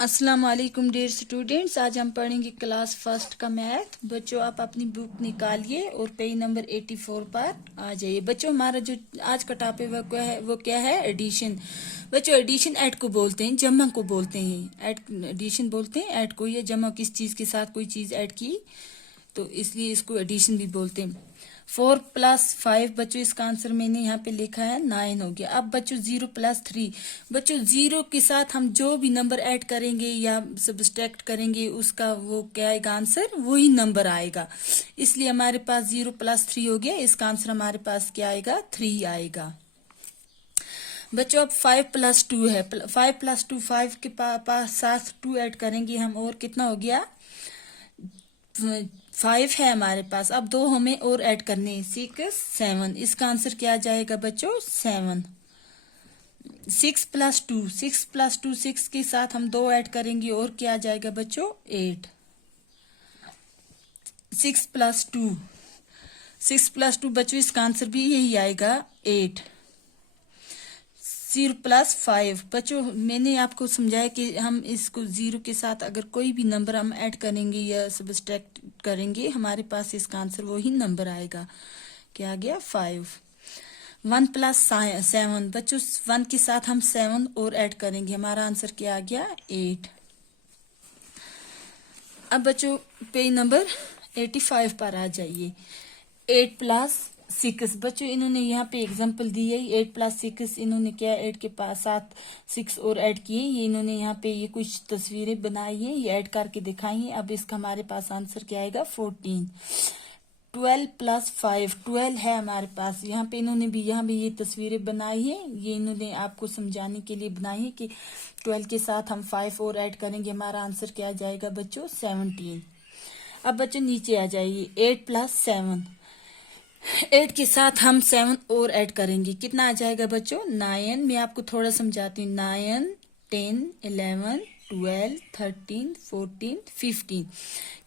अस्सलाम वालेकुम dear students. आज हम पढ़ेंगे क्लास फर्स्ट का मैथ। बच्चों आप अपनी बुक निकालिए और पेज नंबर 84 पर आ जाइए। बच्चों हमारा जो आज का टॉपिक वो क्या है? एडिशन। बच्चों एडिशन ऐड को बोलते हैं, जमा को बोलते हैं। एडिशन बोलते हैं ऐड को, या जमा किस चीज के साथ कोई चीज ऐड की तो इसलिए इसको एडिशन भी बोलते हैं। 4 + 5 बच्चों इसका आंसर मैंने यहाँ पे लिखा है 9 हो गया। अब बच्चों 0 + 3 बच्चों 0 के साथ हम जो भी नंबर ऐड करेंगे या सब्सट्रैक्ट करेंगे उसका वो क्या आएगा आंसर, वही नंबर आएगा। इसलिए हमारे पास 0 + 3 हो गया। इसका आंसर हमारे पास क्या आएगा? 3 आएगा। बच्चों अब 5 + 2 है। 5 + 2 5 के पास साथ 2 ऐड करेंगे हम और कितना हो गया? 5 है हमारे पास। अब 2 हमें और ऐड करने हैं, 6 7। इसका आंसर क्या आ जाएगा बच्चों? 7। 6 + 2 6 + 2 6 के साथ हम 2 ऐड करेंगे और क्या आ जाएगा बच्चों? 8। 6 + 2 6 + 2 बच्चों इसका आंसर भी यही आएगा 8। 0 + 5 बच्चों मैंने आपको समझाया कि हम इसको 0 के साथ अगर कोई भी नंबर हम ऐड करेंगे या सब्सट्रैक्ट करेंगे हमारे पास इसका आंसर वही नंबर आएगा। क्या आ गया? 5। 1 + 7 बच्चों 1 के साथ हम 7 और ऐड करेंगे, हमारा आंसर क्या आ गया? 8। अब बच्चों पेज नंबर 85 पर आ जाइए। 8 + 6 बच्चों इन्होंने यहाँ पे एग्जांपल दी है। 8 + 6 इन्होंने क्या 8 के पास साथ 6 और ऐड किए। ये इन्होंने यहाँ पे ये कुछ तस्वीरें बनाई है, ये ऐड करके दिखाई है। अब इसका हमारे पास आंसर क्या आएगा? 14। 12 + 5 12 है हमारे पास। यहाँ पे इन्होंने भी यहाँ भी ये तस्वीरें बनाई है, ये इन्होंने आपको समझाने के लिए बनाई है कि 12 के साथ हम 5 और ऐड करेंगे, हमारा आंसर क्या आ जाएगा बच्चों? 17। अब बच्चों नीचे आ जाइए। 8 + 7 8 के साथ हम 7 और ऐड करेंगे, कितना आ जाएगा बच्चों? 9। मैं आपको थोड़ा समझाती हूँ। 9 10 11 12 13 14 15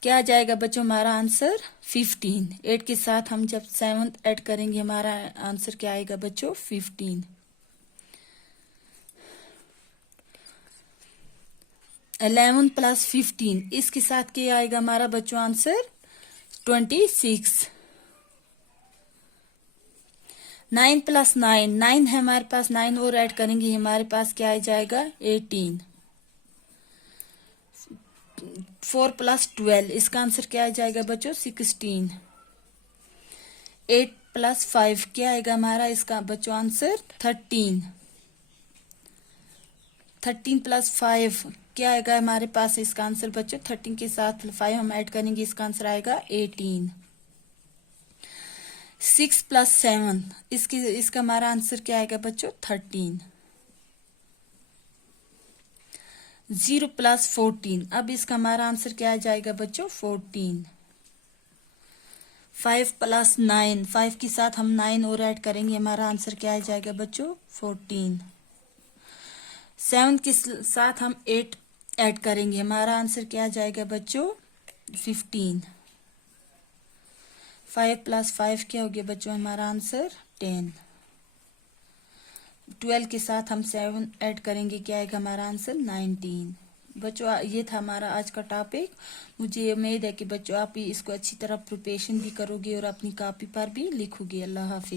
क्या आ जाएगा बच्चों हमारा आंसर? 15। 8 के साथ हम जब 7 ऐड करेंगे हमारा आंसर क्या आएगा बच्चों? 15। 11 + 15 इसके साथ क्या आएगा हमारा बच्चों आंसर? 26। 9 + 9 9 है हमारे पास, 9 और ऐड करेंगे हमारे पास क्या आ जाएगा? 18। 4 + 12 इसका आंसर क्या आ जाएगा बच्चों? 16। 8 + 5 क्या आएगा हमारा इसका बच्चों आंसर? 13। 13 + 5 क्या आएगा हमारे पास इसका आंसर बच्चों? 13 के साथ 5 हम ऐड करेंगे, इसका आंसर आएगा 18। 6 + 7 इसका हमारा आंसर क्या आएगा बच्चों? 13। 0 + 14 अब इसका हमारा आंसर क्या आ जाएगा बच्चों? 14। 5 + 9 5 के साथ हम 9 और ऐड करेंगे, हमारा आंसर क्या आ जाएगा बच्चों? 14। 7 के साथ हम 8 ऐड करेंगे, हमारा आंसर क्या आ जाएगा बच्चों? 15। 5 + 5 क्या हो गया बच्चों हमारा आंसर? 10। 12 के साथ हम 7 ऐड करेंगे, क्या आएगा हमारा आंसर? 19। बच्चों ये था हमारा आज का टॉपिक। मुझे उम्मीद है कि बच्चों आप इसको अच्छी तरह प्रिपरेशन भी करोगे और अपनी कॉपी पर भी लिखोगे। अल्लाह हाफिज।